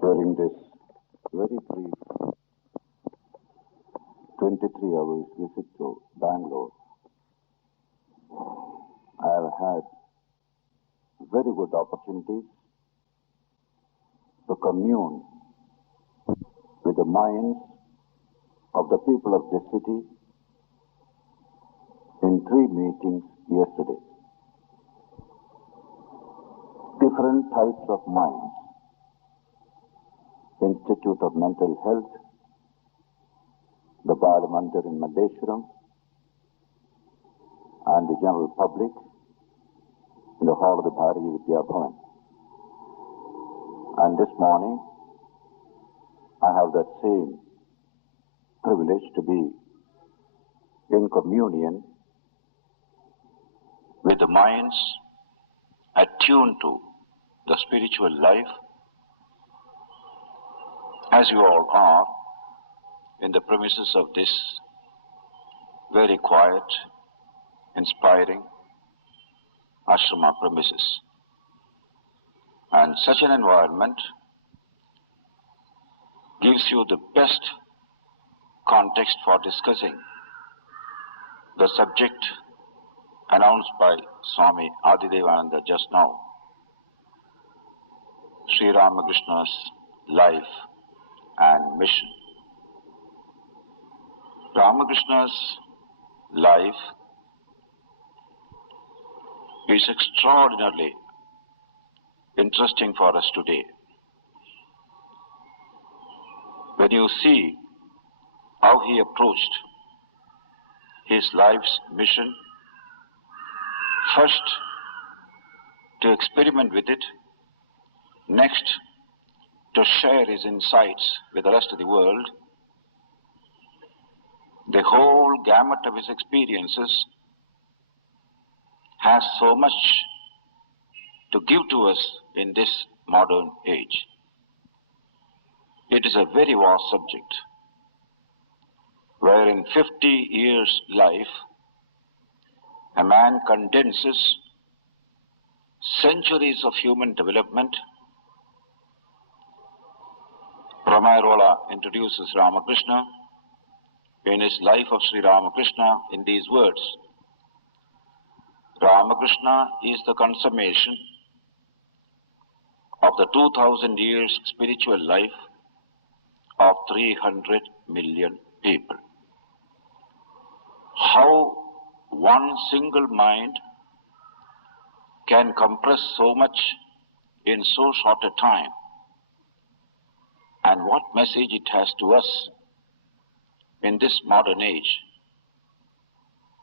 During this very brief 23 hours visit to Bangalore, I have had very good opportunities to commune with the minds of the people of this city in 3 meetings yesterday. Different types of minds: Institute of Mental Health, the Parliament in Malleshwaram, and the general public in the hall of the Bharatiya Vidya Bhavan. And this morning, I have that same privilege to be in communion with the minds attuned to the spiritual life, as you all are, in the premises of this very quiet, inspiring ashrama premises. And such an environment gives you the best context for discussing the subject announced by Swami Adidevananda just now, Sri Ramakrishna's life and mission. Ramakrishna's life is extraordinarily interesting for us today. When you see how he approached his life's mission, first to experiment with it, next to share his insights with the rest of the world, the whole gamut of his experiences has so much to give to us in this modern age. It is a very vast subject, where in 50 years' life, a man condenses centuries of human development. Brahmachari introduces Ramakrishna in his life of Sri Ramakrishna in these words: Ramakrishna is the consummation of the 2000 years spiritual life of 300 million people. How one single mind can compress so much in so short a time, and what message it has to us in this modern age,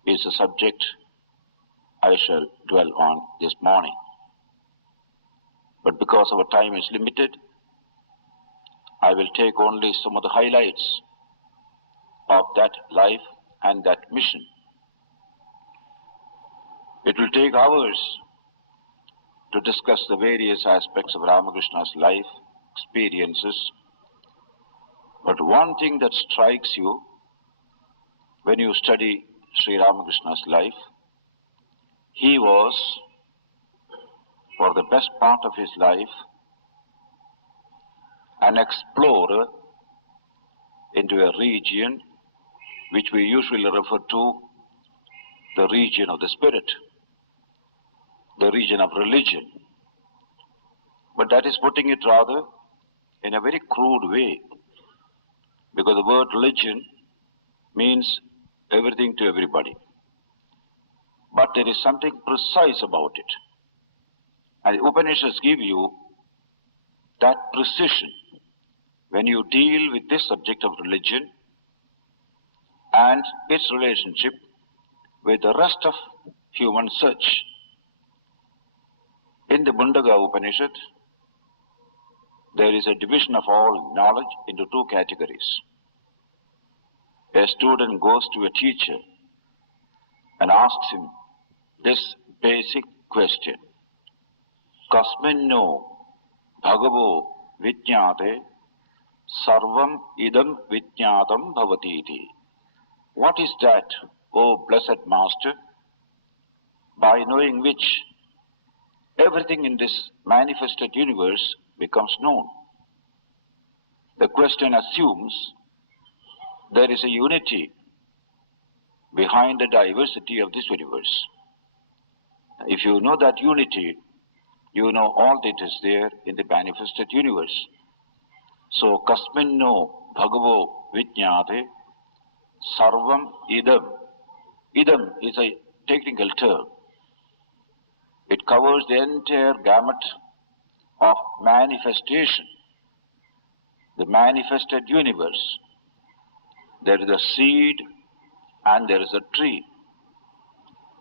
is a subject I shall dwell on this morning. But because our time is limited, I will take only some of the highlights of that life and that mission. It will take hours to discuss the various aspects of Ramakrishna's life, experiences, but one thing that strikes you when you study Sri Ramakrishna's life, he was, for the best part of his life, an explorer into a region which we usually refer to the region of the spirit, the region of religion. But that is putting it rather in a very crude way, because the word religion means everything to everybody. But there is something precise about it. And the Upanishads give you that precision when you deal with this subject of religion and its relationship with the rest of human search. In the Mundaka Upanishad, there is a division of all knowledge into 2 categories. A student goes to a teacher and asks him this basic question: Kasminno bhagavo vijñāte sarvam idam vijñātam bhavatiti. What is that, O blessed Master, by knowing which everything in this manifested universe becomes known? the question assumes there is a unity behind the diversity of this universe. If you know that unity, you know all that is there in the manifested universe. So, kasminno bhagavo vijñāte sarvam idam. Idam is a technical term. It covers the entire gamut of manifestation, the manifested universe. There is a seed and there is a tree.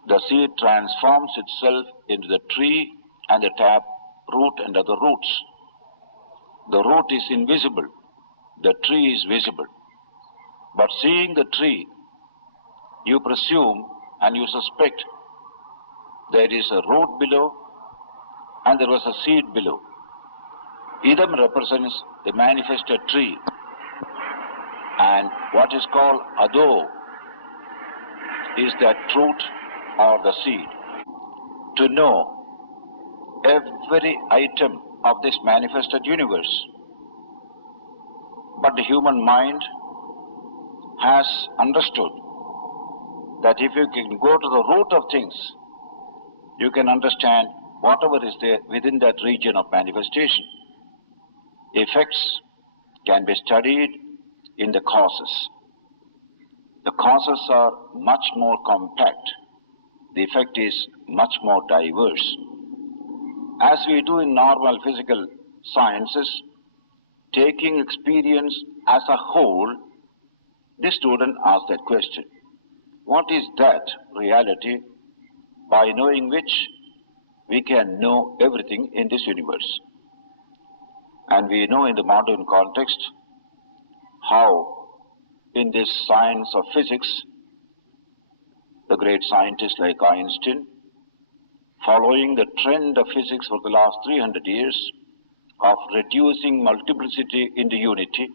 The seed transforms itself into the tree and the tap root and other roots. The root is invisible, the tree is visible. But seeing the tree, you presume and you suspect there is a root below and there was a seed below. Idam represents the manifested tree, and what is called ado is that root or the seed. To know every item of this manifested universe. But the human mind has understood that if you can go to the root of things, you can understand whatever is there within that region of manifestation. Effects can be studied in the causes. The causes are much more compact. The effect is much more diverse. As we do in normal physical sciences, taking experience as a whole, the student asks that question. What is that reality by knowing which we can know everything in this universe? And we know in the modern context how in this science of physics, the great scientists like Einstein, following the trend of physics for the last 300 years of reducing multiplicity into unity,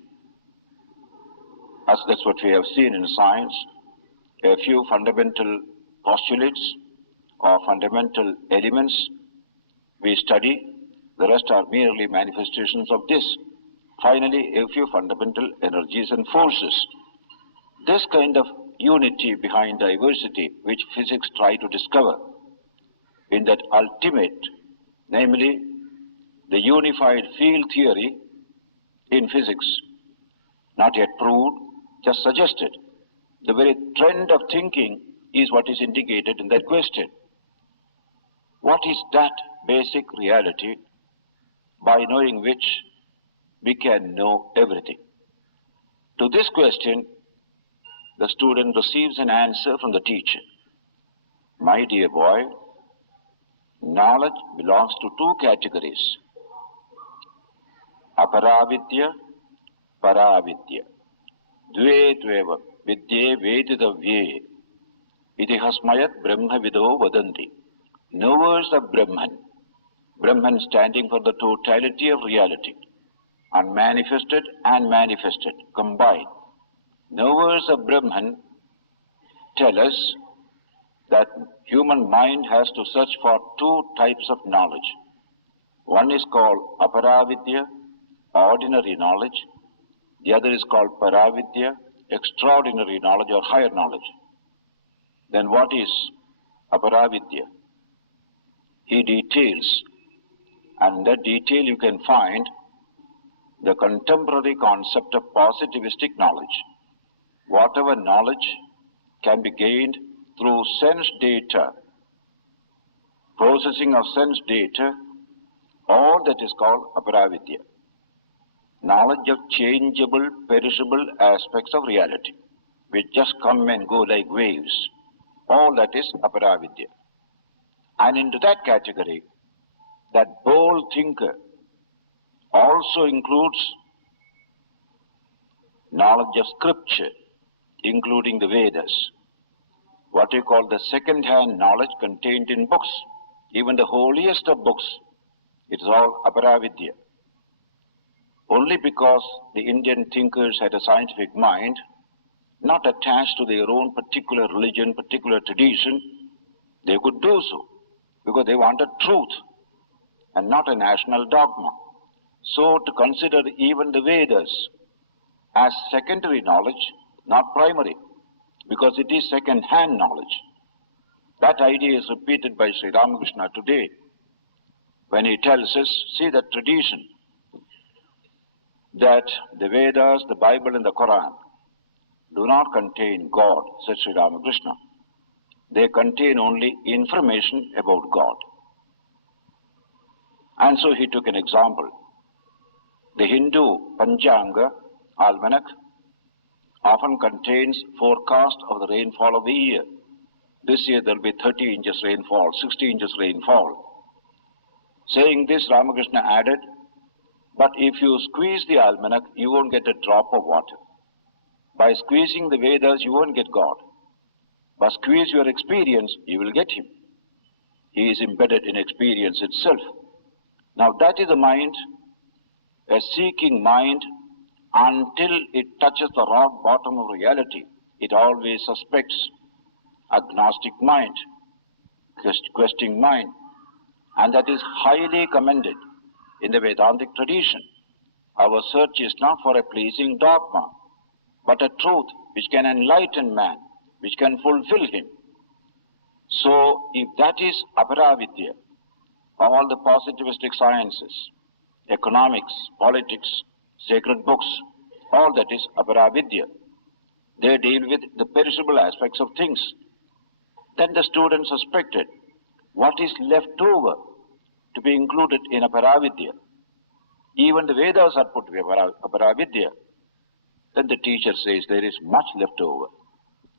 as that's what we have seen in science, a few fundamental postulates or fundamental elements we study, the rest are merely manifestations of this. Finally, a few fundamental energies and forces. This kind of unity behind diversity, which physics try to discover, in that ultimate, namely the unified field theory in physics, not yet proved, just suggested. The very trend of thinking is what is indicated in that question. What is that basic reality by knowing which we can know everything? To this question, the student receives an answer from the teacher. My dear boy, knowledge belongs to two categories. Aparavidya, paravidya. Dve tveva, vidye veditavye. Itihasmayat brahmavido vadanti. Knowers of Brahman. Brahman standing for the totality of reality. Unmanifested and manifested, combined. Knowers of Brahman tell us that human mind has to search for two types of knowledge. One is called aparavidya, ordinary knowledge. The other is called paravidya, extraordinary knowledge or higher knowledge. Then what is aparavidya? He details, and in that detail you can find the contemporary concept of positivistic knowledge. Whatever knowledge can be gained through sense data, processing of sense data, all that is called aparavidya. Knowledge of changeable, perishable aspects of reality, which just come and go like waves. All that is aparavidya. And into that category, that bold thinker also includes knowledge of scripture, including the Vedas, what we call the second-hand knowledge contained in books, even the holiest of books. It is all aparavidya. Only because the Indian thinkers had a scientific mind, not attached to their own particular religion, particular tradition, they could do so, because they wanted truth and not a national dogma. So to consider even the Vedas as secondary knowledge, not primary, because it is second-hand knowledge. That idea is repeated by Sri Ramakrishna today when he tells us, see that tradition, that the Vedas, the Bible and the Quran do not contain God, said Sri Ramakrishna. They contain only information about God. And so he took an example. The Hindu Panchanga almanac often contains forecast of the rainfall of the year. This year there will be 30 inches rainfall, 60 inches rainfall. Saying this, Ramakrishna added, but if you squeeze the almanac, you won't get a drop of water. By squeezing the Vedas, you won't get God. But squeeze your experience, you will get Him. He is embedded in experience itself. Now that is the mind, a seeking mind, until it touches the rock bottom of reality. It always suspects. Agnostic mind, questioning mind, and that is highly commended in the Vedantic tradition. Our search is not for a pleasing dogma, but a truth which can enlighten man, which can fulfill him. So if that is aparavidya, all the positivistic sciences, economics, politics, sacred books, all that is aparavidya. They deal with the perishable aspects of things. Then the student suspected what is left over to be included in aparavidya. Even the Vedas are put to be aparavidya. Then the teacher says there is much left over.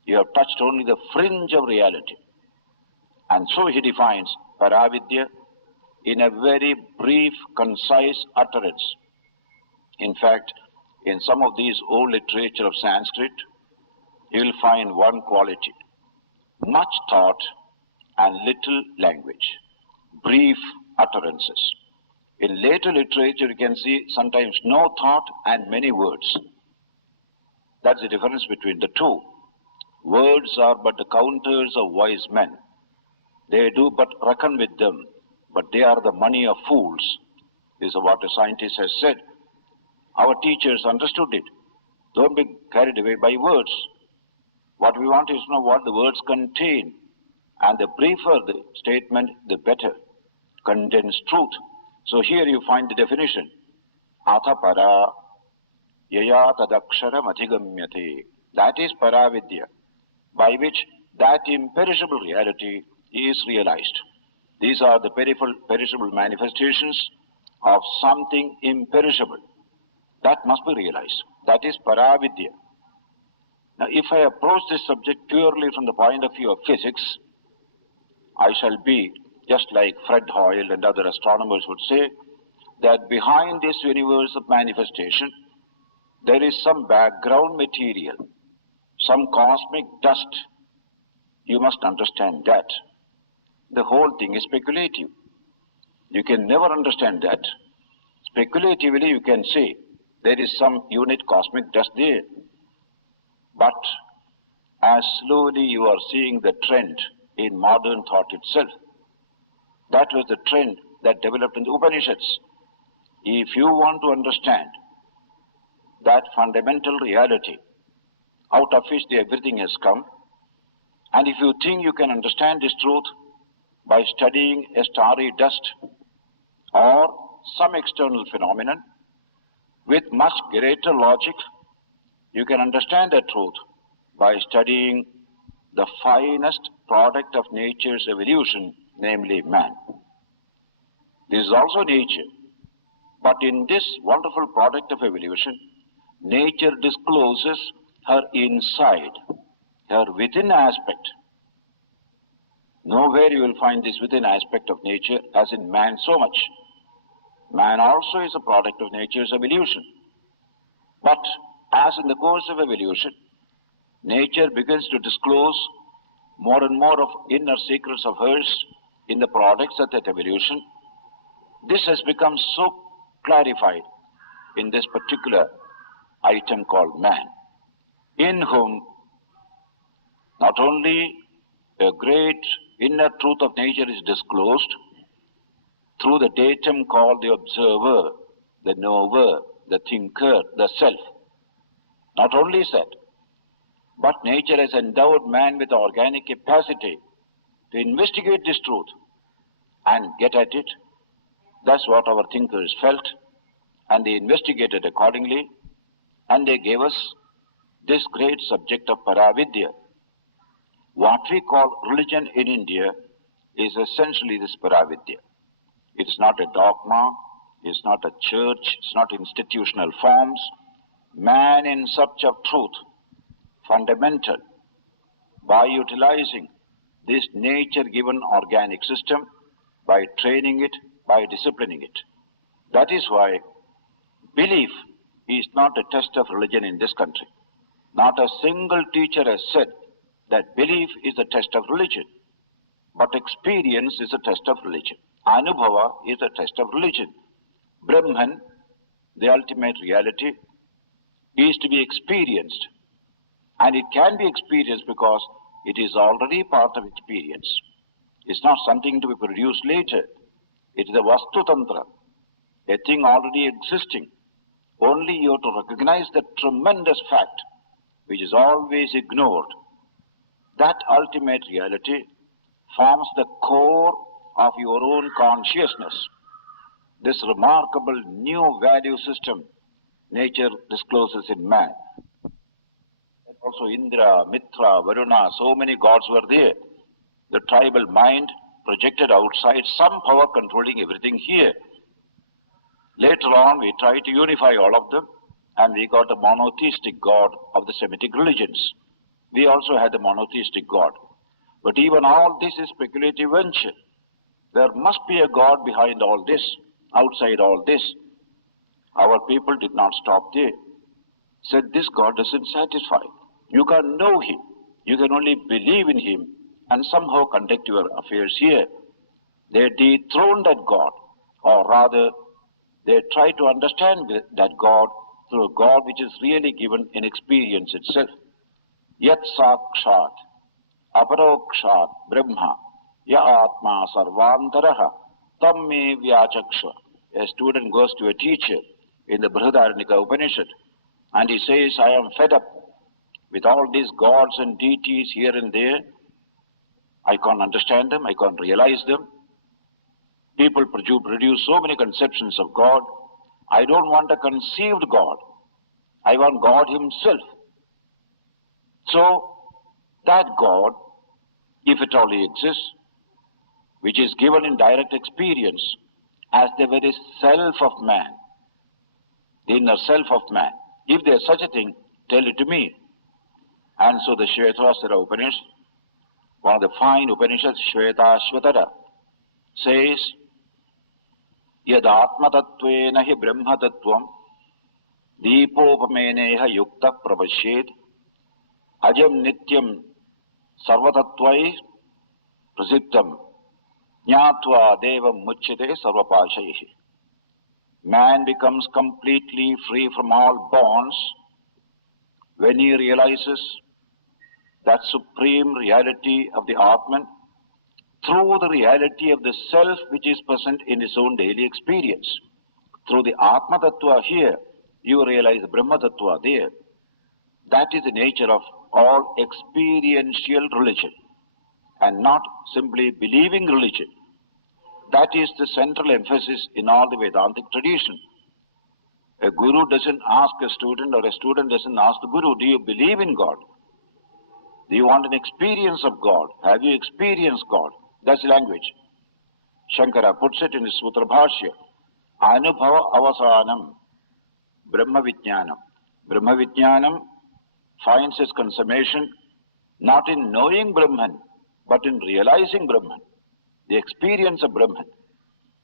You have touched only the fringe of reality. And so he defines paravidya in a very brief, concise utterance. In fact, in some of these old literature of Sanskrit, you will find one quality: much thought and little language, brief utterances. In later literature, you can see sometimes no thought and many words. That's the difference between the two. Words are but the counters of wise men. They do but reckon with them, but they are the money of fools. This is what a scientist has said. Our teachers understood it. Don't be carried away by words. What we want is to know what the words contain. And the briefer the statement, the better. Condensed truth. So here you find the definition. Atha para yaya tadakshara mathigamyate. That is paravidya, by which that imperishable reality is realized. These are the perishable manifestations of something imperishable. That must be realized. That is paravidya. Now, if I approach this subject purely from the point of view of physics, I shall be just like Fred Hoyle and other astronomers would say, that behind this universe of manifestation, there is some background material, some cosmic dust. You must understand that. The whole thing is speculative. You can never understand that. Speculatively, you can say there is some unit cosmic dust there. But as slowly you are seeing the trend in modern thought itself, that was the trend that developed in the Upanishads. If you want to understand that fundamental reality out of which everything has come, and if you think you can understand this truth by studying a starry dust or some external phenomenon with much greater logic, you can understand that truth by studying the finest product of nature's evolution, namely man. This is also nature. But in this wonderful product of evolution, nature discloses her inside, her within aspect. Nowhere you will find this within aspect of nature as in man so much. Man also is a product of nature's evolution. But as in the course of evolution, nature begins to disclose more and more of inner secrets of hers in the products of that evolution. This has become so clarified in this particular item called man, in whom not only a great inner truth of nature is disclosed through the datum called the observer, the knower, the thinker, the self. Not only that, but nature has endowed man with the organic capacity to investigate this truth and get at it. That's what our thinkers felt, and they investigated accordingly, and they gave us this great subject of Paravidya. What we call religion in India is essentially this Paravidya. It's not a dogma, it's not a church, it's not institutional forms. Man in search of truth, fundamental, by utilizing this nature-given organic system, by training it, by disciplining it. That is why belief is not a test of religion in this country. Not a single teacher has said that belief is a test of religion, but experience is a test of religion. Anubhava is a test of religion. Brahman, the ultimate reality, is to be experienced, and it can be experienced because it is already part of experience. It's not something to be produced later. It is a vastu tantra, a thing already existing. Only you have to recognize the tremendous fact which is always ignored. That ultimate reality forms the core of your own consciousness. This remarkable new value system nature discloses in man. Also Indra, Mitra, Varuna, so many gods were there. The tribal mind projected outside, some power controlling everything here. Later on we tried to unify all of them, and we got the monotheistic God of the Semitic religions. We also had the monotheistic God. But even all this is speculative venture. There must be a God behind all this, outside all this. Our people did not stop there. Said this God doesn't satisfy. You can't know him. You can only believe in him and somehow conduct your affairs here. They dethroned that God, or rather, they try to understand that God through a God which is really given in experience itself. Yat sakshat, aparokshat, brahma, ya atma sarvantaraha, tam me vyachaksha. A student goes to a teacher in the Brihadaranyaka Upanishad, and he says, I am fed up with all these gods and deities here and there. I can't understand them, I can't realize them. People produce so many conceptions of God. I don't want a conceived God. I want God himself. So, that God, if it only exists, which is given in direct experience as the very self of man, the inner self of man. If there is such a thing, tell it to me. And so the Shvetasvara Upanishad, one of the fine Upanishads, Shvetashvatara, says, Yad Atma Tattvena hi Brahma Tattvam Deepopameneha Yukta Prabhashed Ajam Nityam Sarvatatvai Prasiptam Jnatva Devam Muchyate Sarvapashaihi. Man becomes completely free from all bonds when he realizes that supreme reality of the Atman through the reality of the self which is present in his own daily experience. Through the Atma Tattva here, you realize Brahma Tattva there. That is the nature of all experiential religion, and not simply believing religion. That is the central emphasis in all the Vedantic tradition. A guru doesn't ask a student, or a student doesn't ask the guru, do you believe in God? Do you want an experience of God? Have you experienced God? That's language. Shankara puts it in his Sutra Bhashya. Anubhava avasanam, Brahma Vijnanam. Brahma Vijnanam finds its consummation not in knowing Brahman, but in realizing Brahman. The experience of Brahman.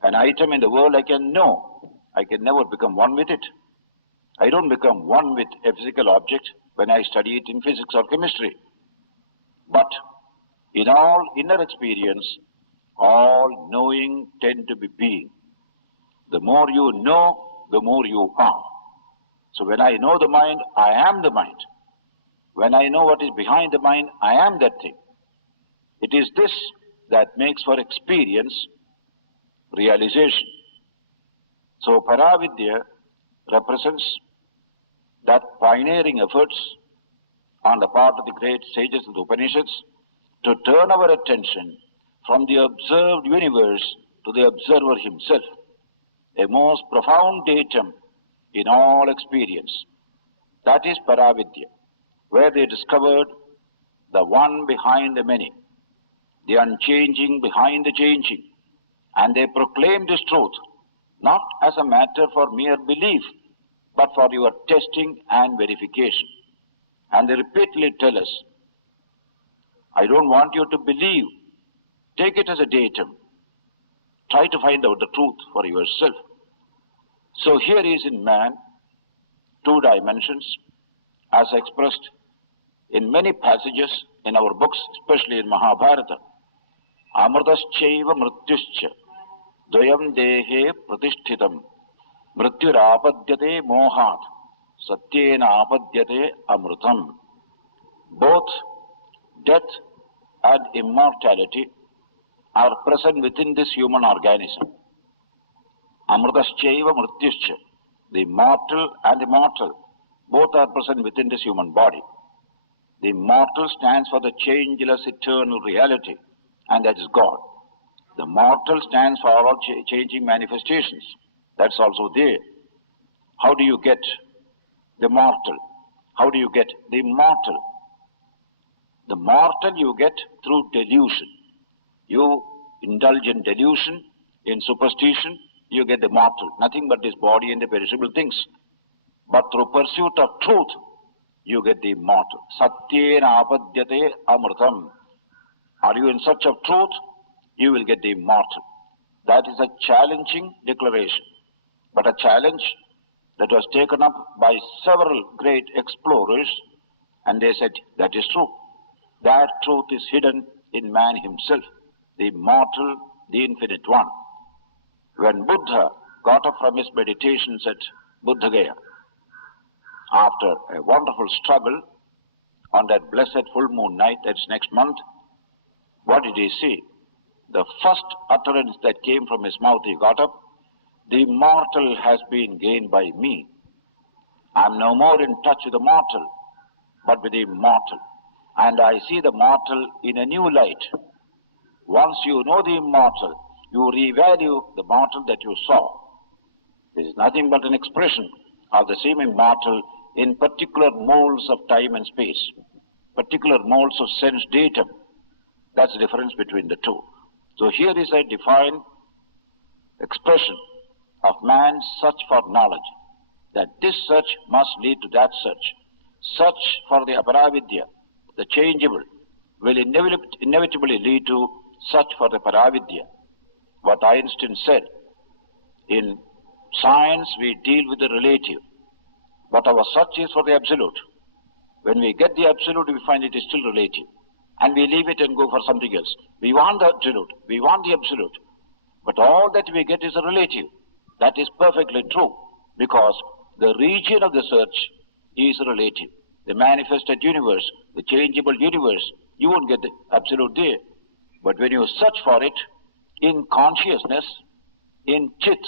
An item in the world I can know. I can never become one with it. I don't become one with a physical object when I study it in physics or chemistry. But in all inner experience, all knowing tend to be being. The more you know, the more you are. So when I know the mind, I am the mind. When I know what is behind the mind, I am that thing. It is this that makes for experience, realization. So Paravidya represents that pioneering efforts on the part of the great sages of the Upanishads to turn our attention from the observed universe to the observer himself, a most profound datum in all experience. That is Paravidya, where they discovered the one behind the many, the unchanging behind the changing, and they proclaimed this truth not as a matter for mere belief, but for your testing and verification. And they repeatedly tell us, I don't want you to believe. Take it as a datum. Try to find out the truth for yourself. So here is in man two dimensions as expressed in many passages in our books, especially in Mahabharata. Amrtaschaiva mrityuscha dvayam dehe pratishthitam mrityurapadyate mohat satyena apadyate amrutam. Both death and immortality are present within this human organism. Amrtaschaiva mrityuscha, the mortal and the mortal, both are present within this human body. The mortal stands for the changeless eternal reality, and that is God. The mortal stands for all changing manifestations. That's also there. How do you get the mortal? How do you get the immortal? The mortal you get through delusion. You indulge in delusion, in superstition, you get the mortal, nothing but this body and the perishable things. But through pursuit of truth, you get the immortal. Satyena apadyate amrutam. Are you in search of truth? You will get the immortal. That is a challenging declaration, but a challenge that was taken up by several great explorers, and they said, that is true. That truth is hidden in man himself, the immortal, the infinite one. When Buddha got up from his meditations at Buddha Gaya, after a wonderful struggle on that blessed full moon night, that's next month, what did he say? The first utterance that came from his mouth, he got up, the immortal has been gained by me. I am no more in touch with the mortal, but with the immortal. And I see the mortal in a new light. Once you know the immortal, you revalue the mortal that you saw. This is nothing but an expression of the same immortal in particular molds of time and space, particular molds of sense datum. That's the difference between the two. So here is a defined expression of man's search for knowledge, that this search must lead to that search. Search for the aparavidya, the changeable, will inevitably lead to search for the paravidya. What Einstein said, in science we deal with the relative, but our search is for the absolute. When we get the absolute, we find it is still relative, and we leave it and go for something else. We want the absolute, we want the absolute, but all that we get is a relative. That is perfectly true, because the region of the search is relative. The manifested universe, the changeable universe, you won't get the absolute there. But when you search for it in consciousness, in chit,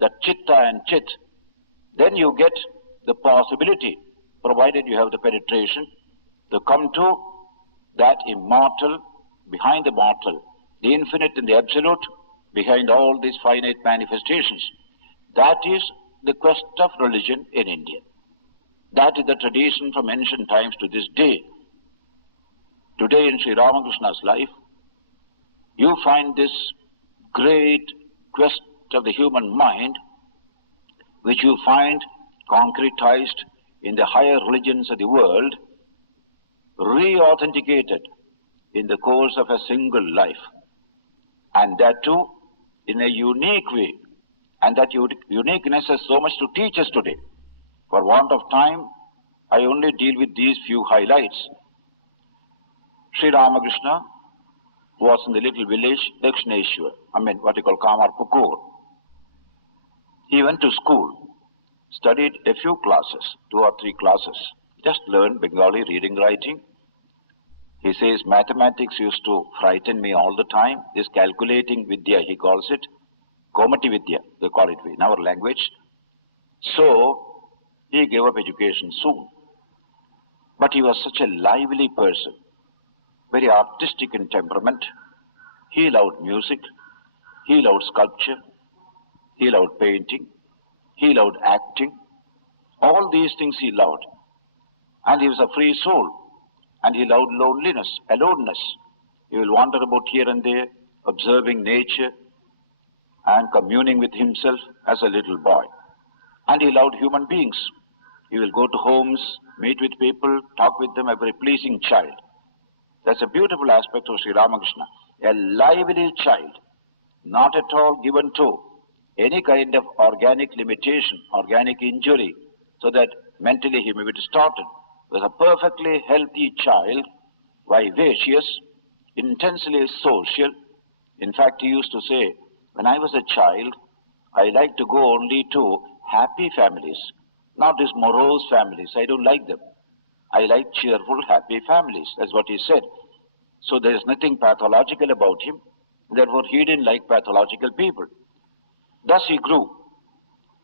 the chitta and chit, then you get the possibility, provided you have the penetration, to come to that immortal behind the mortal, the infinite and the absolute behind all these finite manifestations. That is the quest of religion in India. That is the tradition from ancient times to this day. Today in Sri Ramakrishna's life, you find this great quest of the human mind, which you find concretized in the higher religions of the world, re-authenticated in the course of a single life, and that too in a unique way. And that uniqueness has so much to teach us today. For want of time, I only deal with these few highlights. Sri Ramakrishna was in the little village Dakshineshwar, what you call Kamarpukur. He went to school, studied a few classes, 2 or 3 classes, just learned Bengali reading, writing. He says mathematics used to frighten me all the time. This calculating vidya, he calls it, Komati Vidya, they call it in our language. So, he gave up education soon. But he was such a lively person, very artistic in temperament. He loved music, he loved sculpture, he loved painting, he loved acting. All these things he loved. And he was a free soul. And he loved loneliness, aloneness. He will wander about here and there, observing nature and communing with himself as a little boy. And he loved human beings. He will go to homes, meet with people, talk with them, a very pleasing child. That's a beautiful aspect of Sri Ramakrishna. A lively child, not at all given to any kind of organic limitation, organic injury, so that mentally he may be distorted. He was a perfectly healthy child, vivacious, intensely social. In fact, he used to say, when I was a child, I liked to go only to happy families, not these morose families. I don't like them. I like cheerful, happy families. That's what he said. So there is nothing pathological about him. Therefore, he didn't like pathological people. Thus he grew.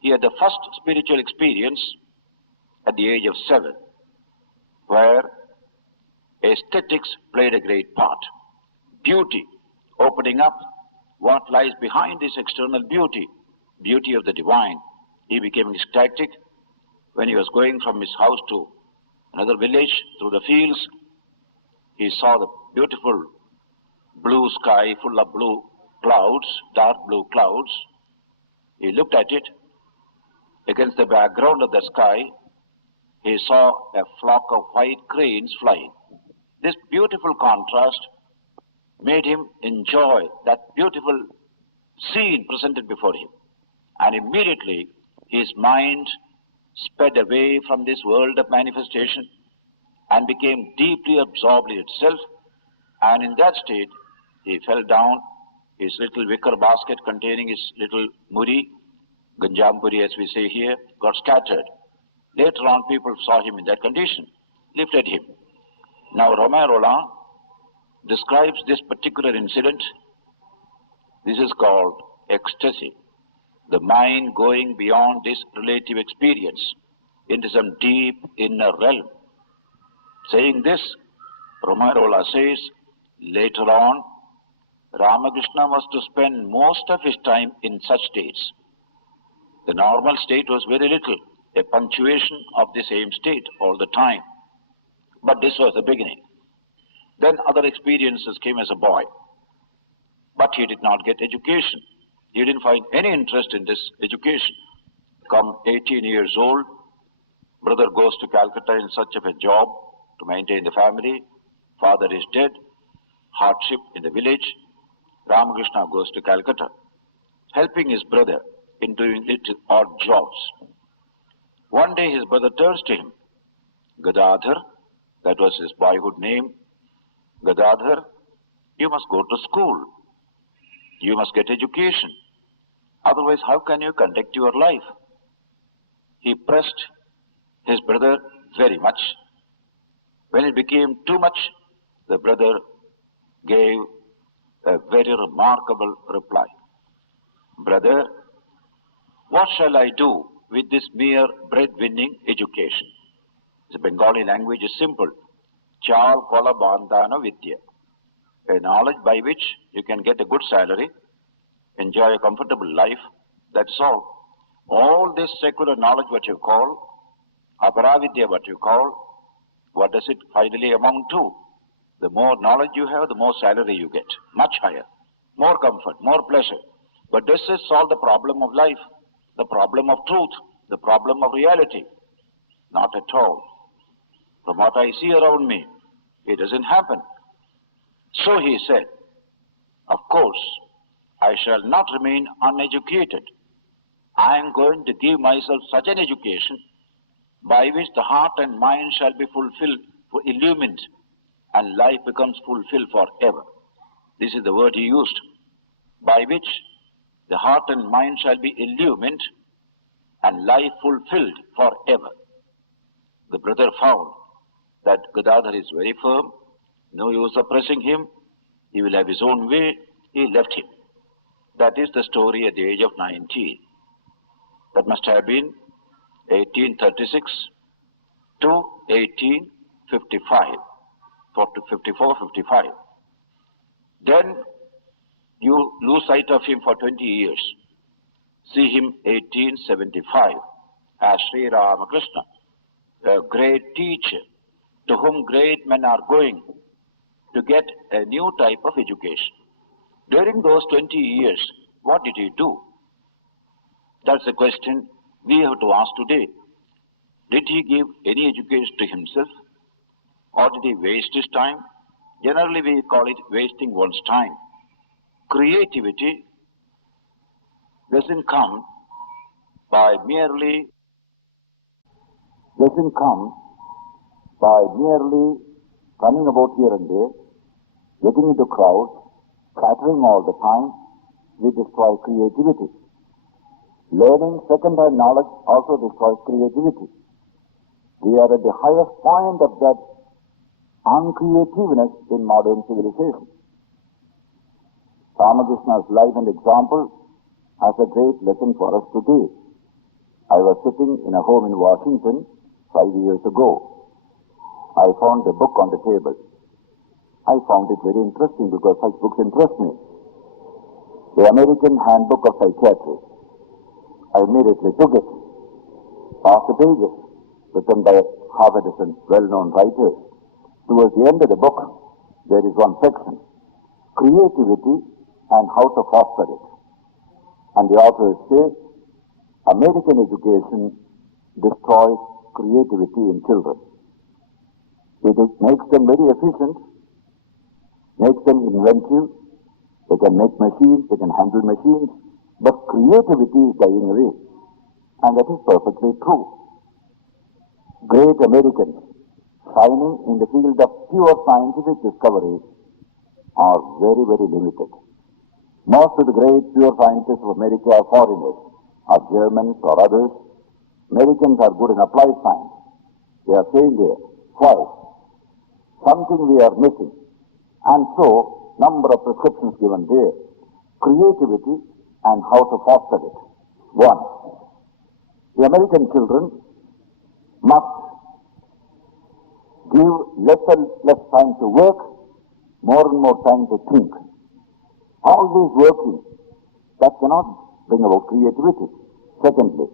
He had the first spiritual experience at the age of 7, where aesthetics played a great part. Beauty, opening up what lies behind this external beauty, beauty of the divine. He became ecstatic when he was going from his house to another village through the fields. He saw the beautiful blue sky full of blue clouds, dark blue clouds. He looked at it. Against the background of the sky, he saw a flock of white cranes flying. This beautiful contrast made him enjoy that beautiful scene presented before him. And immediately his mind sped away from this world of manifestation and became deeply absorbed in itself. And in that state, he fell down. His little wicker basket containing his little muri, ganjampuri as we say here, got scattered. Later on, people saw him in that condition, lifted him. Now, Romain Rolland describes this particular incident. This is called ecstasy, the mind going beyond this relative experience into some deep inner realm. Saying this, Romain Rolland says, later on, Ramakrishna was to spend most of his time in such states. The normal state was very little, a punctuation of the same state all the time. But this was the beginning. Then other experiences came as a boy. But he did not get education. He didn't find any interest in this education. Come 18 years old, brother goes to Calcutta in search of a job to maintain the family. Father is dead, hardship in the village. Ramakrishna goes to Calcutta, helping his brother in doing little odd jobs. One day his brother turns to him, Gadadhar, that was his boyhood name. Gadadhar, you must go to school. You must get education. Otherwise, how can you conduct your life? He pressed his brother very much. When it became too much, the brother gave a very remarkable reply. Brother, what shall I do with this mere bread-winning education? The Bengali language is simple. Chal kola bandhana vidya. A knowledge by which you can get a good salary, enjoy a comfortable life, that's all. All this secular knowledge, what you call, aparavidya, what you call, what does it finally amount to? The more knowledge you have, the more salary you get, much higher, more comfort, more pleasure. But does this solve the problem of life, the problem of truth, the problem of reality? Not at all. From what I see around me, it doesn't happen. So he said, of course, I shall not remain uneducated. I am going to give myself such an education by which the heart and mind shall be fulfilled, illumined, and life becomes fulfilled forever. This is the word he used. By which the heart and mind shall be illumined and life fulfilled forever. The brother found that Gadadhar is very firm. No use of pressing him. He will have his own way. He left him. That is the story at the age of 19. That must have been 1836 to 1855, 54, 55. Then you lose sight of him for 20 years. See him 1875 as Sri Ramakrishna, a great teacher to whom great men are going to get a new type of education. During those 20 years, what did he do? That's a question we have to ask today. Did he give any education to himself? Or did he waste his time? Generally we call it wasting one's time. Creativity doesn't come by merely running about here and there, getting into crowds, chattering all the time. We destroy creativity. Learning second-hand knowledge also destroys creativity. We are at the highest point of that uncreativeness in modern civilization. Ramakrishna's life and example has a great lesson for us today. I was sitting in a home in Washington 5 years ago. I found a book on the table. I found it very interesting because such books interest me. The American Handbook of Psychiatry. I immediately took it. Past the pages, written by half a dozen well-known writers. Towards the end of the book, there is one section, creativity and how to foster it. And the authors say, American education destroys creativity in children. It makes them very efficient, makes them inventive. They can make machines, they can handle machines, but creativity is dying away. And that is perfectly true. Great Americans shining in the field of pure scientific discoveries are very, very limited. Most of the great pure scientists of America are foreigners, are Germans or others. Americans are good in applied science. They are saying there, why? Something we are missing. And so, number of prescriptions given there. Creativity and how to foster it. One, the American children must give less and less time to work, more and more time to think. Always working, that cannot bring about creativity. Secondly,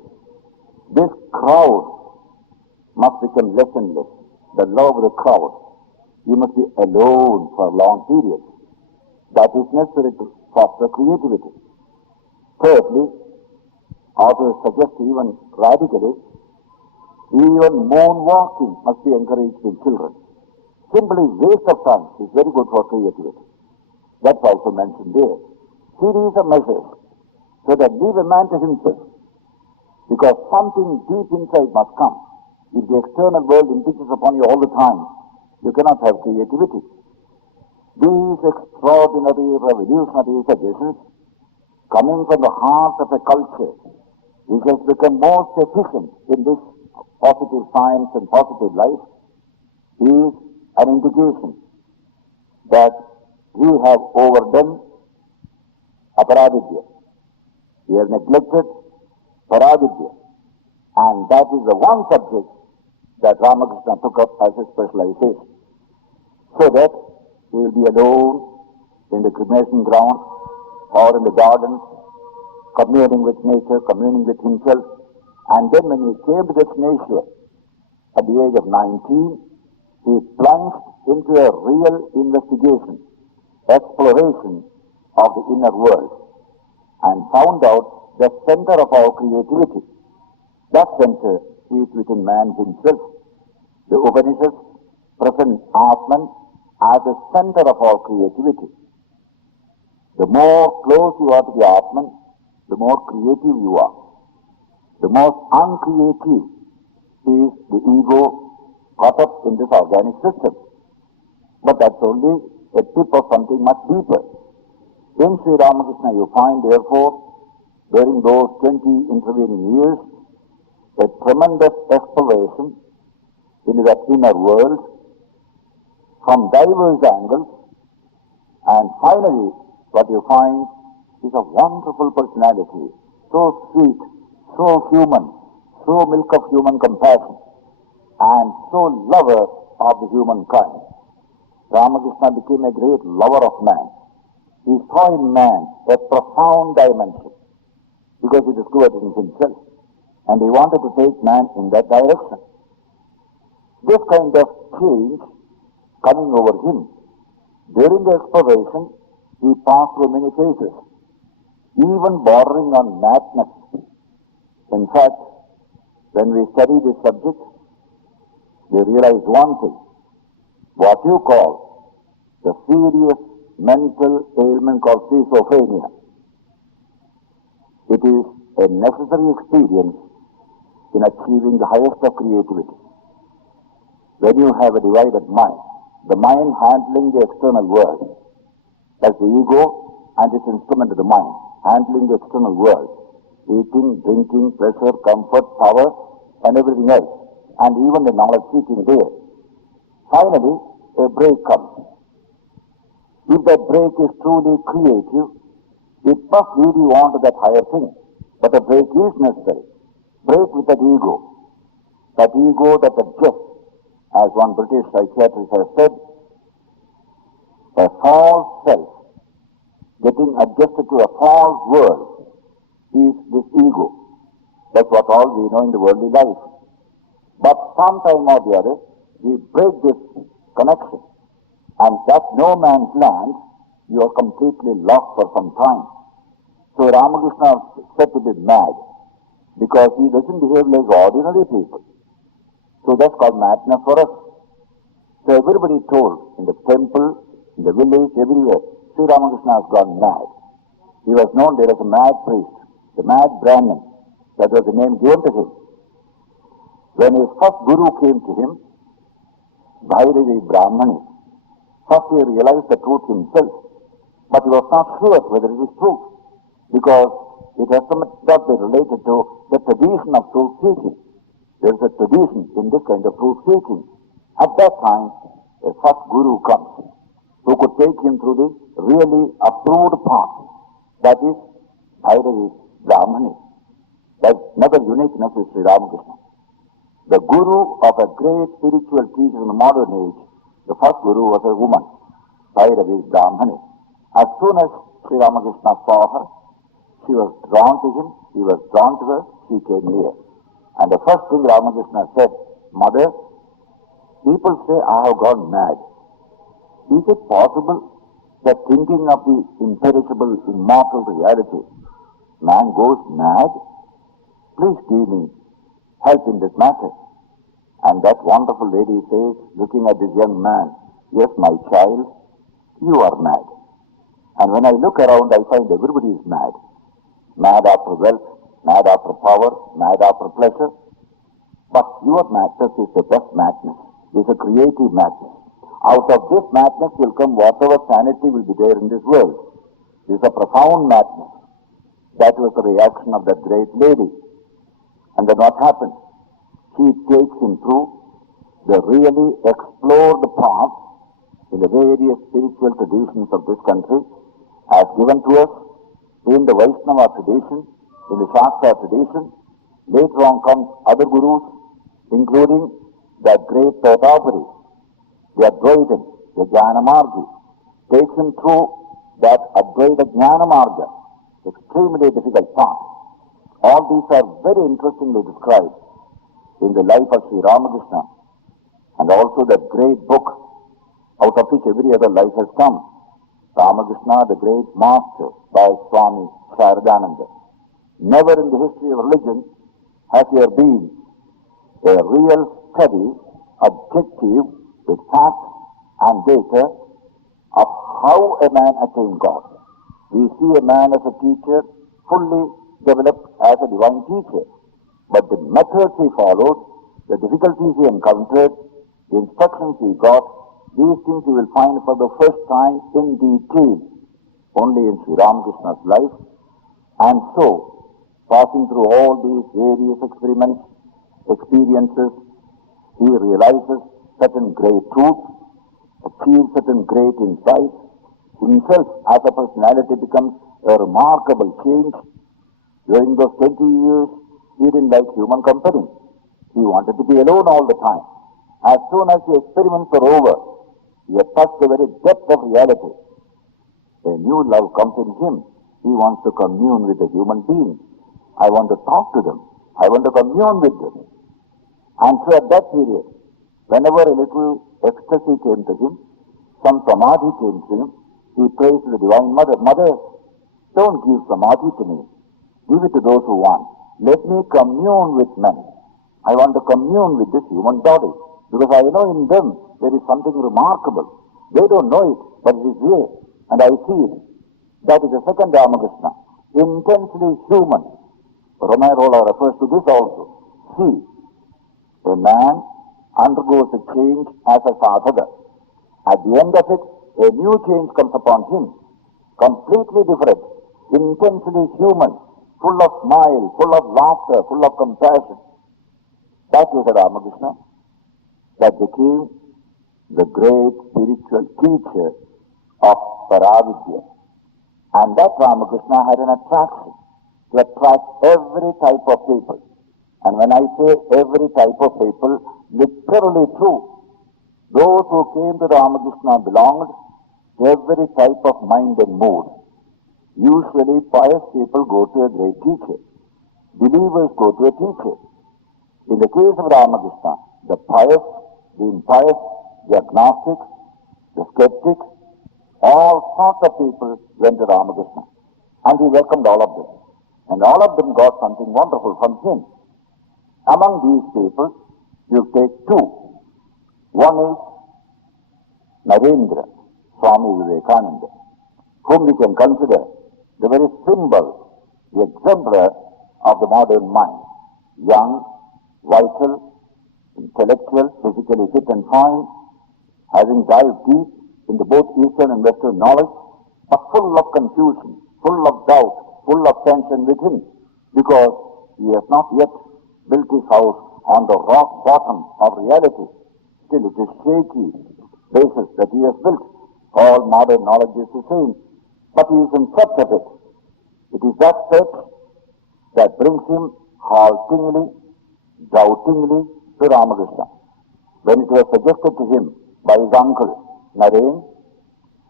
this crowd must become less and less. The love of the crowd. You must be alone for long periods. That is necessary to foster creativity. Thirdly, authors suggest even radically, even moonwalking must be encouraged in children. Simply waste of time is very good for creativity. That's also mentioned there. Series of measures so that leave a man to himself. Because something deep inside must come. If the external world impinges upon you all the time, you cannot have creativity. These extraordinary revolutionary suggestions coming from the heart of a culture which has become most efficient in this positive science and positive life is an indication that we have overdone aparadidya. We have neglected paradidya. And that is the one subject that Ramakrishna took up as a specialization. So that he will be alone in the cremation ground or in the garden, communing with nature, communing with himself. And then when he came to this nature at the age of 19, he plunged into a real investigation, exploration of the inner world, and found out the center of our creativity. That center is within man himself. The Upanishads present Atman as the center of our creativity. The more close you are to the Atman, the more creative you are. The most uncreative is the ego caught up in this organic system. But that's only a tip of something much deeper. In Sri Ramakrishna you find, therefore, during those 20 intervening years, a tremendous exploration into that inner world from diverse angles, and finally what you find is a wonderful personality, so sweet, so human, so milk of human compassion, and so lover of the humankind. Ramakrishna became a great lover of man. He saw in man a profound dimension because he discovered it in himself, and he wanted to take man in that direction. This kind of change coming over him, during the exploration, he passed through many phases, even bordering on madness. In fact, when we study this subject, we realize one thing: what you call the serious mental ailment called schizophrenia. It is a necessary experience in achieving the highest of creativity. When you have a divided mind, the mind handling the external world, as the ego and its instrument of the mind, handling the external world, eating, drinking, pleasure, comfort, power, and everything else, and even the knowledge seeking there. Finally, a break comes. If that break is truly creative, it must lead you on to that higher thing. But a break is necessary. Break with that ego that adjusts. As one British psychiatrist has said, a false self getting adjusted to a false world is this ego. That's what all we know in the worldly life. But sometime or the other, we break this connection, and that no man's land, you are completely lost for some time. So Ramakrishna is said to be mad because he doesn't behave like ordinary people. So that's called madness for us. So everybody told in the temple, in the village, everywhere, Sri Ramakrishna has gone mad. He was known there as a mad priest, the mad Brahmin. That was the name given to him. When his first guru came to him, Bhairavi Brahmani, first he realized the truth himself, but he was not sure whether it is true, because it has not been related to the tradition of truth seeking. There is a tradition in this kind of truth seeking. At that time, a first guru comes who could take him through the really approved path. That is Bhairavi Brahmani. That's another uniqueness is Sri Ramakrishna. The guru of a great spiritual teacher in the modern age, the first guru was a woman, Bhairavi Brahmani. As soon as Sri Ramakrishna saw her, she was drawn to him, he was drawn to her, she came near. And the first thing Ramakrishna said, "Mother, people say I have gone mad. Is it possible that thinking of the imperishable, immortal reality, man goes mad? Please give me help in this matter." And that wonderful lady says, looking at this young man, "Yes, my child, you are mad. And when I look around, I find everybody is mad. Mad after wealth, mad after power, mad after pleasure. But your madness is the best madness. It is a creative madness. Out of this madness will come whatever sanity will be there in this world. This is a profound madness." That was the reaction of that great lady. And then what happened? She takes him through the really explored path in the various spiritual traditions of this country, as given to us in the Vaishnava tradition, in the Shastra tradition. Later on comes other gurus, including that great Totapuri, the Advaitin, the Jnanamargi, takes him through that Advaita Jnanamarga, extremely difficult path. All these are very interestingly described in the life of Sri Ramakrishna, and also that great book out of which every other life has come, Ramakrishna, the Great Master, by Swami Siddheswarananda. Never in the history of religion has there been a real study, objective, with facts and data, of how a man attained God. We see a man as a teacher, fully developed as a divine teacher. But the methods he followed, the difficulties he encountered, the instructions he got, these things you will find for the first time in detail only in Sri Ramakrishna's life. And so, passing through all these various experiments, experiences, he realizes certain great truths, achieves certain great insights. Himself as a personality becomes a remarkable change. During those 20 years, he didn't like human company. He wanted to be alone all the time. As soon as the experiments were over, he had touched the very depth of reality. A new love comes in him. He wants to commune with a human being. I want to talk to them. I want to commune with them. And so at that period, whenever a little ecstasy came to him, some samadhi came to him, he prays to the Divine Mother, Mother, don't give samadhi to me. Give it to those who want. Let me commune with men. I want to commune with this human body. Because I know in them there is something remarkable. They don't know it, but it is there. And I see it. That is the second Ramakrishna. Intensely human. Romero refers to this also. See, a man undergoes a change as a sadhaka. At the end of it, a new change comes upon him. Completely different. Intensely human. Full of smile, full of laughter, full of compassion. That is the Ramakrishna that became the great spiritual teacher of Paravidya. And that Ramakrishna had an attraction to attract every type of people. And when I say every type of people, literally true. Those who came to Ramakrishna belonged to every type of mind and mood. Usually pious people go to a great teacher. Believers go to a teacher. In the case of Ramakrishna, the pious, the impious, the agnostics, the skeptics, all sorts of people went to Ramakrishna. And he welcomed all of them. And all of them got something wonderful from him. Among these people, you take two. One is Narendra, Swami Vivekananda, whom we can consider the very symbol, the exemplar of the modern mind. Young, vital, intellectual, physically fit and fine, having dived deep into both Eastern and Western knowledge, but full of confusion, full of doubt, full of tension within, because he has not yet built his house on the rock bottom of reality. Still it is shaky basis that he has built. All modern knowledge is the same. But he is in search of it. It is that search that brings him haltingly, doubtingly to Ramakrishna. When it was suggested to him by his uncle, Naren,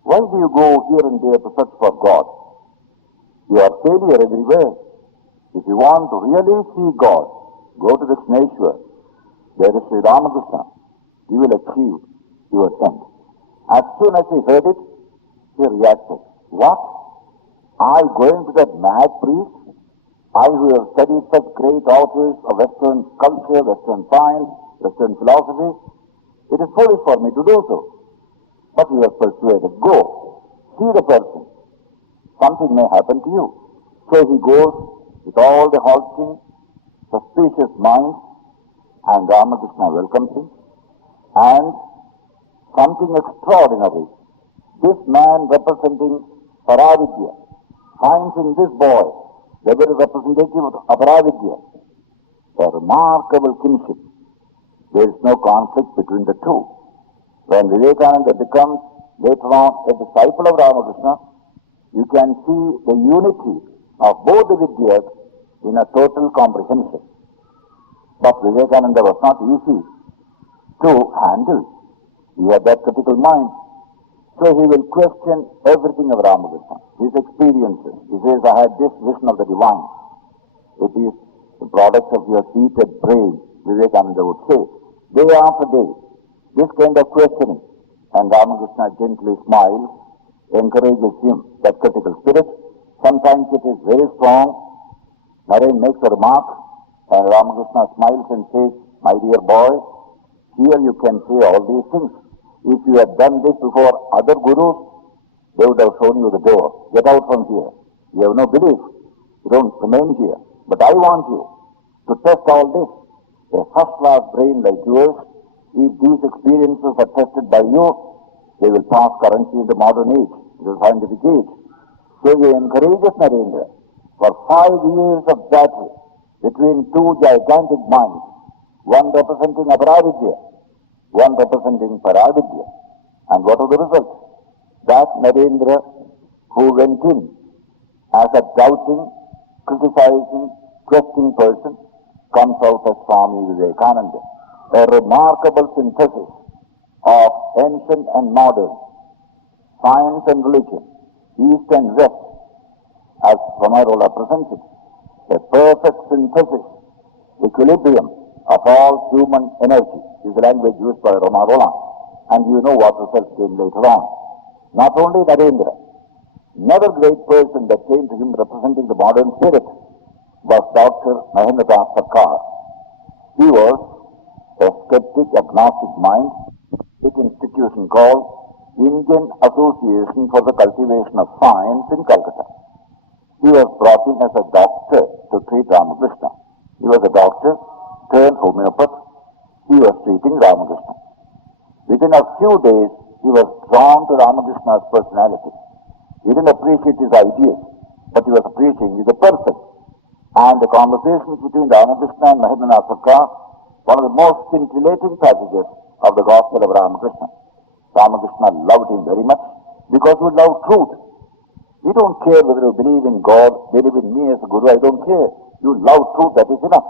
why do you go here and there to search for God? You are failure everywhere. If you want to really see God, go to the Krishneshwar. There is Sri Ramakrishna. You will achieve your end. As soon as he heard it, he reacted. What? I going to that mad priest? I who have studied such great authors of Western culture, Western science, Western philosophy. It is foolish for me to do so. But he was persuaded. Go. See the person. Something may happen to you. So he goes with all the halting, suspicious mind, and Ramakrishna welcomes him. And something extraordinary. This man representing Paravidya finds in this boy the very representative of Paravidya. A remarkable kinship. There is no conflict between the two. When Vivekananda becomes later on a disciple of Ramakrishna, you can see the unity of both the Vidyas in a total comprehension. But Vivekananda was not easy to handle. He had that critical mind. So he will question everything of Ramakrishna, his experiences. He says, I had this vision of the divine. It is the product of your heated brain, Vivekananda would say. Day after day, this kind of questioning. And Ramakrishna gently smiles, encourages him, that critical spirit. Sometimes it is very strong. Naren makes a remark, and Ramakrishna smiles and says, my dear boy, here you can say all these things. If you had done this before other gurus, they would have shown you the door. Get out from here. You have no belief. You don't remain here. But I want you to test all this. A first-class brain like yours, if these experiences are tested by you, they will pass currently in the modern age, the scientific age. So he encourages Narendra for 5 years of battle between two gigantic minds, one representing Aparavidya, one representing Paravidya. And what was the result? That Narendra, who went in as a doubting, criticizing, questioning person comes out as Swami Vivekananda, a remarkable synthesis of ancient and modern, science and religion, east and west, as Ramakrishna presents it, a perfect synthesis, equilibrium of all human energy is the language used by Ramakrishna, and you know what results came later on. Not only Narendra, another great person that came to him representing the modern spirit was Dr. Mahendranath Thakur. He was a skeptic, agnostic mind, an institution called Indian Association for the Cultivation of Science in Calcutta. He was brought in as a doctor to treat Ramakrishna. He was a doctor turned homeopath. He was treating Ramakrishna. Within a few days, he was drawn to Ramakrishna's personality. He didn't appreciate his ideas, but he was appreciating the person. And the conversations between Ramakrishna and Mahendranath Thakur, one of the most scintillating passages of the Gospel of Ramakrishna. Ramakrishna loved him very much because he loved truth. We don't care whether you believe in God, believe in me as a guru, I don't care. You love truth, that is enough.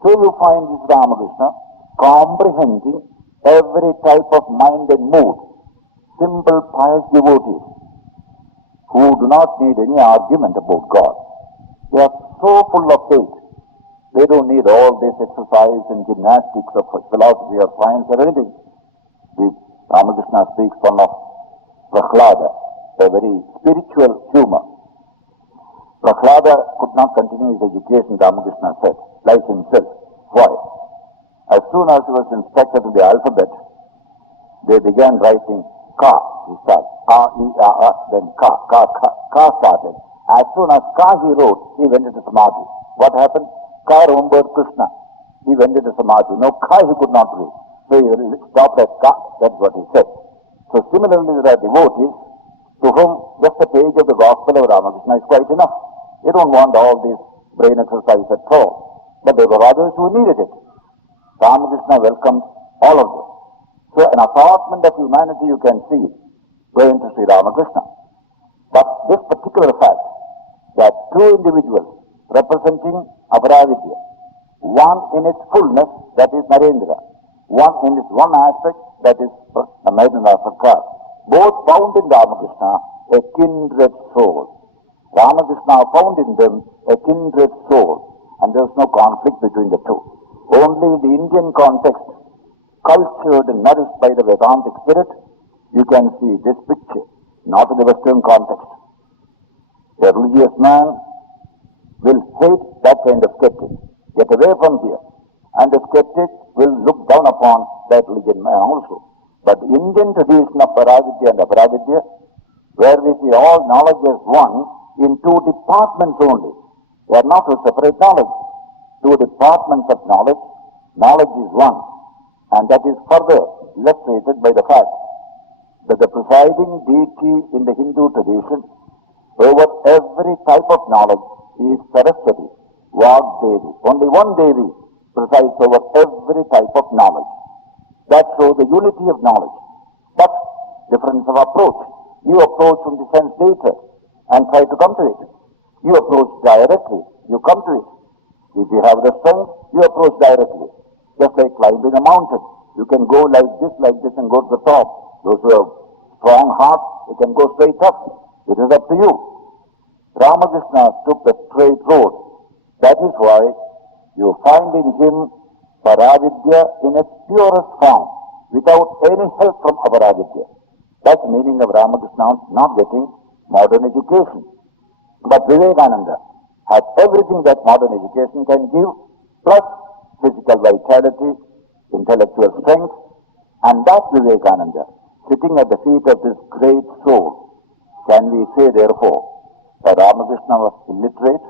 So you find this Ramakrishna comprehending every type of mind and mood. Simple, pious devotees who do not need any argument about God. They are so full of faith. They don't need all this exercise and gymnastics of philosophy or science or anything. Ramakrishna speaks one of Prahlada, a very spiritual humor. Prahlada could not continue his education, Ramakrishna said, like himself. Why? As soon as he was instructed in the alphabet, they began writing Ka, he started. A, E, A, A, then Ka started. As soon as Ka he wrote, he went into Samadhi. What happened? Ka remembered Krishna. He went into Samadhi. No, Ka he could not read. So he stopped at Ka, that's what he said. So similarly, there are devotees to whom just a page of the Gospel of Ramakrishna is quite enough. They don't want all this brain exercise at all. But there were others who needed it. Ramakrishna welcomed all of them. So an assortment of humanity you can see going to Sri Ramakrishna. But this particular fact that two individuals representing Aparavidya, one in its fullness, that is Narendra, one in its one aspect, that is Mahendranath Thakur, both found in Ramakrishna a kindred soul. Ramakrishna found in them a kindred soul, and there is no conflict between the two. Only in the Indian context, cultured and nourished by the Vedantic spirit, you can see this picture, not in the Western context. A religious man will hate that kind of skeptic. Get away from here. And the skeptic will look down upon that religion man also. But the Indian tradition of Paravidya and Aparavidya, where we see all knowledge as one in two departments only. They are not to separate knowledge. Two departments of knowledge. Knowledge is one. And that is further illustrated by the fact that the presiding deity in the Hindu tradition over every type of knowledge is Saraswati, Vagdevi. Only one Devi presides over every type of knowledge. That shows the unity of knowledge. But difference of approach. You approach from the sense data and try to come to it. You approach directly, you come to it. If you have the strength, you approach directly. Just like climbing a mountain. You can go like this, and go to the top. Those who have strong hearts, they can go straight up. It is up to you. Ramakrishna took the straight road. That is why you find in him Paravidya in its purest form, without any help from Aparavidya. That's the meaning of Ramakrishna not getting modern education. But Vivekananda has everything that modern education can give, plus physical vitality, intellectual strength, and that Vivekananda, sitting at the feet of this great soul, can we say therefore that Ramakrishna was illiterate?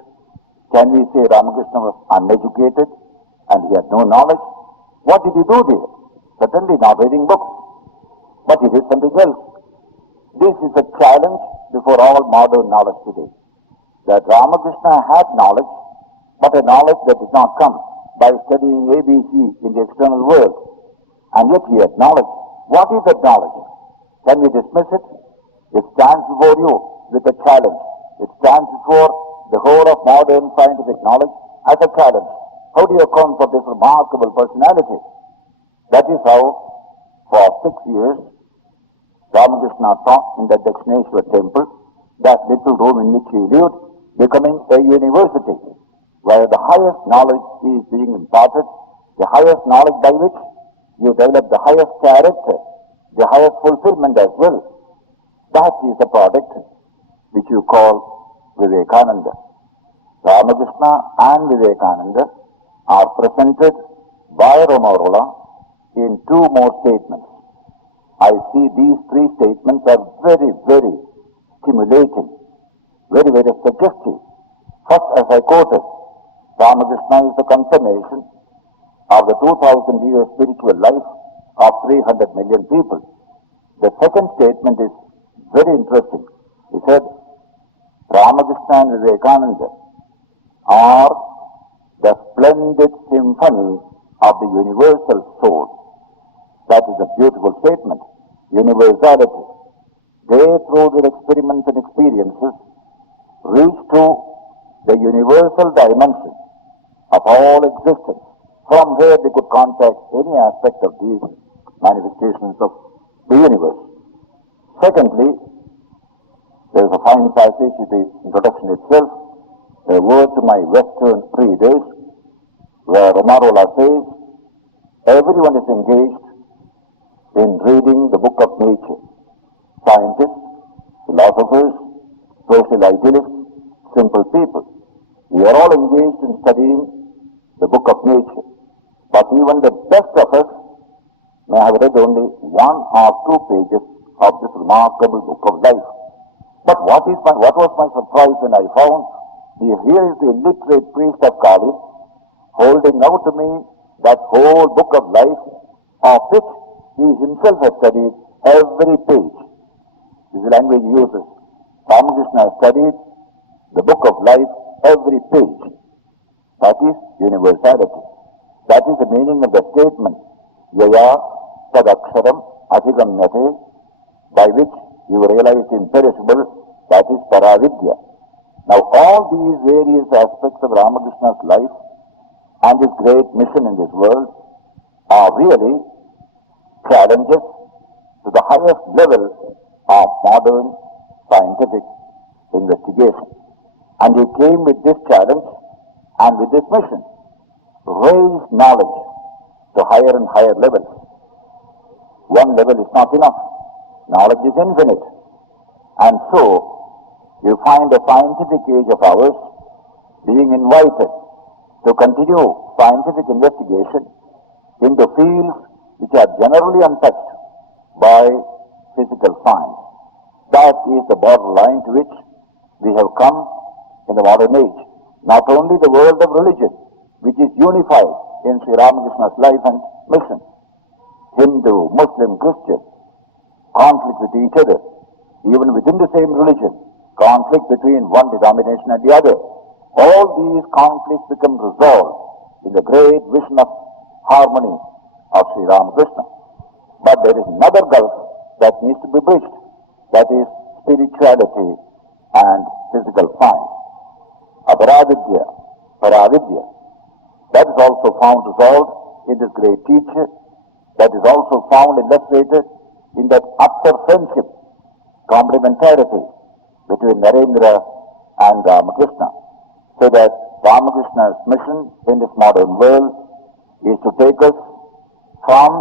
Can we say Ramakrishna was uneducated and he had no knowledge? What did he do there? Certainly not reading books, but he did something else. This is a challenge before all modern knowledge today, that Ramakrishna had knowledge, but a knowledge that did not come by studying ABC in the external world. And yet he had knowledge. What is that knowledge? Can we dismiss it? It stands before you with a challenge. It stands before the whole of modern scientific knowledge as a challenge. How do you account for this remarkable personality? That is how, for 6 years, Ramakrishna taught in the Dakshineshwar temple, that little room in which he lived, becoming a university, where the highest knowledge is being imparted, the highest knowledge by which you develop the highest character, the highest fulfillment as well. That is the product which you call Vivekananda. Ramakrishna and Vivekananda are presented by Romarola in 2 more statements. I see these 3 statements are very, very stimulating, very, very suggestive. First, as I quoted, Ramakrishna is the confirmation of the 2000-year spiritual life of 300 million people. The second statement is very interesting. He said, Ramakrishna and Vivekananda are the splendid symphony of the universal soul. That is a beautiful statement. Universality. They, through their experiments and experiences, reach to the universal dimension of all existence, from where they could contact any aspect of these manifestations of the universe. Secondly, there is a fine passage in the introduction itself, a word to my Western readers, where Romarola says, everyone is engaged in reading the book of nature. Scientists, philosophers, social idealists, simple people. We are all engaged in studying the book of nature. But even the best of us may have read only 1 or 2 pages of this remarkable book of life. But what was my surprise when I found here is the illiterate priest of Kali holding out to me that whole book of life, of which he himself has studied every page. This is the language he uses. Ramakrishna has studied the book of life every page. That is universality. That is the meaning of the statement, Yaya Tadaksharam Adhigamyate, by which you realize the imperishable, that is Paravidya. Now all these various aspects of Ramakrishna's life and his great mission in this world are really challenges to the highest level of modern scientific investigation. And he came with this challenge and with this mission, raise knowledge to higher and higher levels. One level is not enough. Knowledge is infinite. And so, you find the scientific age of ours being invited to continue scientific investigation into fields which are generally untouched by physical science. That is the borderline to which we have come in the modern age. Not only the world of religion, which is unified in Sri Ramakrishna's life and mission. Hindu, Muslim, Christian, conflict with each other, even within the same religion, conflict between one denomination and the other. All these conflicts become resolved in the great vision of harmony of Sri Ramakrishna. But there is another gulf that needs to be bridged, that is spirituality and physical science. Aparavidya, Paravidya, that is also found resolved in this great teacher, that is also found illustrated in that utter friendship, complementarity between Narendra and Ramakrishna, so that Ramakrishna's mission in this modern world is to take us from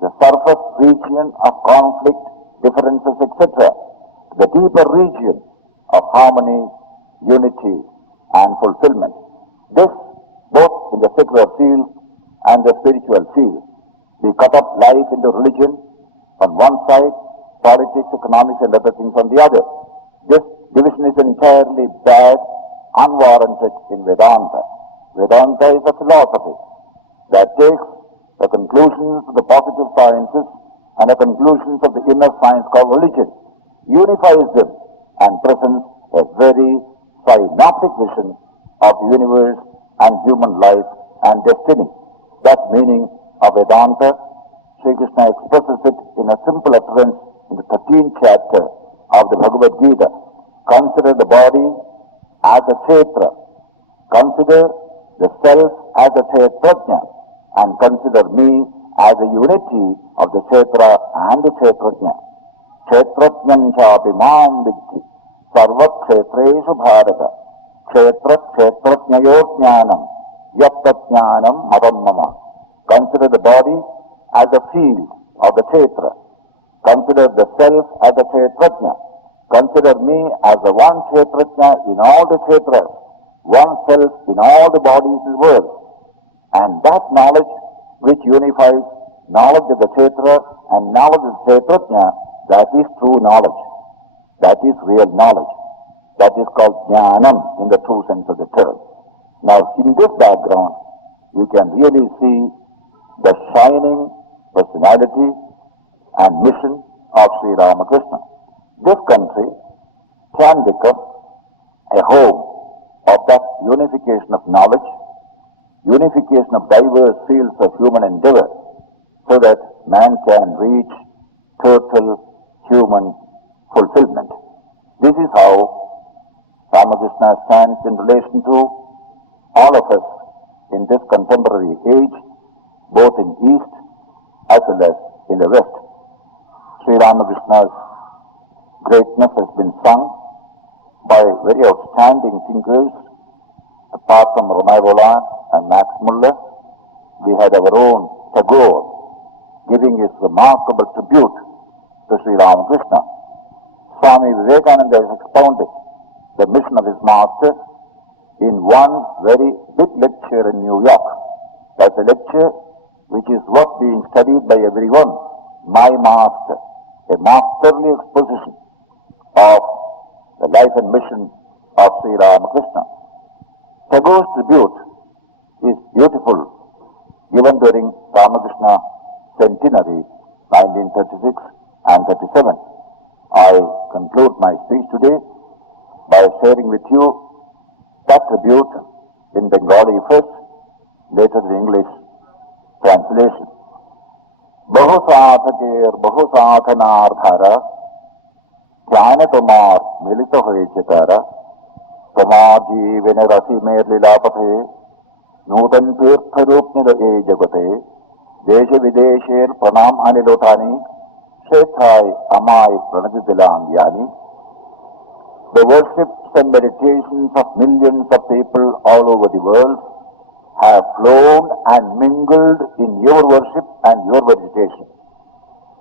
the surface region of conflict, differences, etc., to the deeper region of harmony, unity, and fulfillment. This, both in the secular field and the spiritual field. We cut up life into religion on one side, politics, economics, and other things on the other. This division is entirely bad, unwarranted in Vedanta. Vedanta is a philosophy that takes the conclusions of the positive sciences and the conclusions of the inner science called religion, unifies them, and presents a very synoptic vision of the universe and human life and destiny. That meaning of Vedanta, Sri Krishna expresses it in a simple utterance in the 13th chapter of the Bhagavad Gita. Consider the body as a kshetra. Consider the self as a kshetrajna, and consider me as a unity of the kshetra and the kshetrajna. Kshetrajnam chapi mam vidhi sarva kshetreshu bharata kshetra kshetrajnayo jnanam yatta jnanam madam mama. Consider the body as a field of the kshetra. Consider the self as a kshetrajna. Consider me as the one kshetrajna in all the kshetras, one self in all the bodies in the world. And that knowledge which unifies knowledge of the kshetra and knowledge of the kshetrajna, that is true knowledge. That is real knowledge. That is called jnanam in the true sense of the term. Now, in this background, you can really see the shining personality and mission of Sri Ramakrishna. This country can become a home of that unification of knowledge, unification of diverse fields of human endeavor, so that man can reach total human fulfillment. This is how Ramakrishna stands in relation to all of us in this contemporary age, both in East as well as in the West. Sri Ramakrishna's greatness has been sung by very outstanding thinkers. Apart from Ramakrishna and Max Muller, we had our own Tagore giving his remarkable tribute to Sri Ramakrishna. Swami Vivekananda has expounded the mission of his master in one very big lecture in New York. That's a lecture which is worth being studied by everyone. My Master, a masterly exposition of the life and mission of Sri Ramakrishna. Tagore's tribute is beautiful, given during Ramakrishna centenary, 1936 and 37. I conclude my speech today by sharing with you that tribute in Bengali first, later in English translation. Bahu sadhaker bahu sadhanar dhara jnana tomar milita hoye chitara tomar jeevane rasi mer lilapathe nutan tirtha roop nilage jagate desha videsher pranam anilotani shethai amai pranadidilang yani. The worships and meditations of millions of people all over the world have flown and mingled in your worship and your meditation.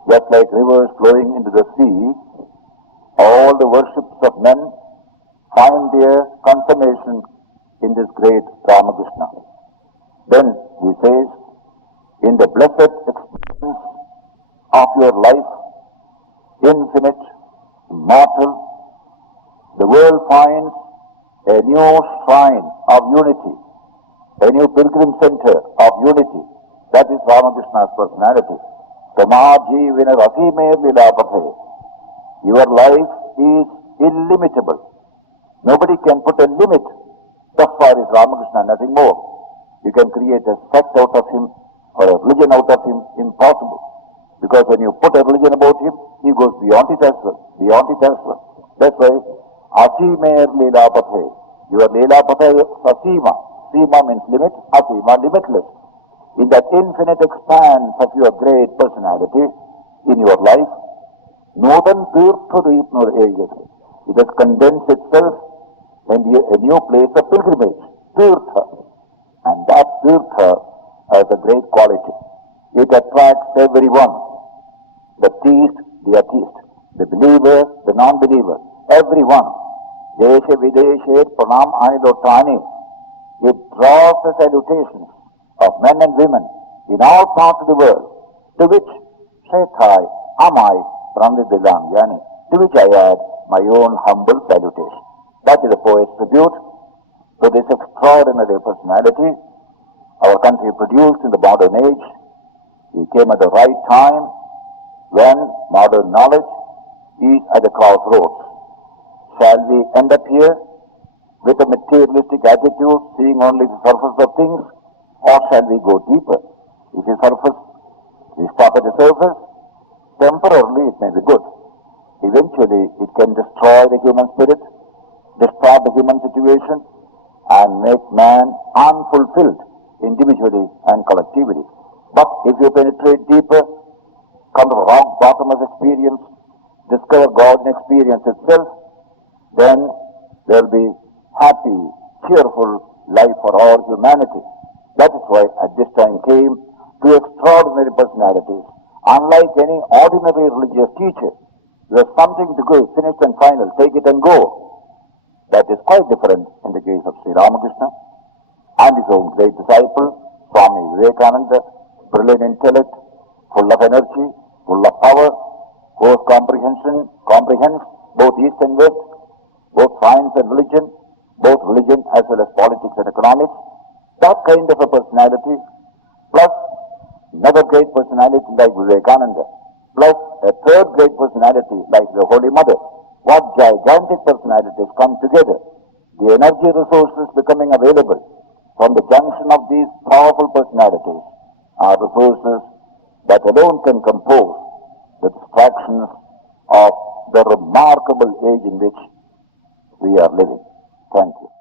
Just like rivers flowing into the sea, all the worships of men find their consummation in this great Ramakrishna. Then he says, in the blessed experience of your life, infinite, immortal, the world finds a new shrine of unity, a new pilgrim center of unity. That is Ramakrishna's personality. Your life is illimitable. Nobody can put a limit. Thus far is Ramakrishna, nothing more. You can create a sect out of him or a religion out of him, impossible. Because when you put a religion about him, he goes beyond it as well, beyond it as well. That's why Asimer Leelapathe. Your Leelapathe is Asima. Sima means limit, Asima limitless. In that infinite expanse of your great personality in your life, Nodan Tirtha Ripnur Ejate. It has condensed itself in a new place of pilgrimage, Tirtha. And that Tirtha has a great quality. It attracts everyone, the theist, the atheist, the believer, the non-believer, everyone. Desha Videshe Pranam Anilotani. It draws the salutations of men and women in all parts of the world, to which Shethai Amai Pranadidilang Yani, to which I add my own humble salutation. That is the poet's tribute to this extraordinary personality our country produced in the modern age. He came at the right time when modern knowledge is at the crossroads. Shall we end up here with a materialistic attitude, seeing only the surface of things, or shall we go deeper? If the surface, we stop at the surface, temporarily it may be good. Eventually it can destroy the human spirit, distort the human situation and make man unfulfilled individually and collectively. But if you penetrate deeper, come to the rock bottom of experience, discover God in experience itself, then there will be happy, cheerful life for all humanity. That is why at this time came two extraordinary personalities. Unlike any ordinary religious teacher, there is something to go, finished and final, take it and go. That is quite different in the case of Sri Ramakrishna and his own great disciple, Swami Vivekananda, brilliant intellect, full of energy, full of power, whose comprehensions both East and West, both science and religion, both religion as well as politics and economics. That kind of a personality, plus another great personality like Vivekananda, plus a third great personality like the Holy Mother. What gigantic personalities come together. The energy resources becoming available from the junction of these powerful personalities are resources that alone can compose the distractions of the remarkable age in which we are living. Thank you.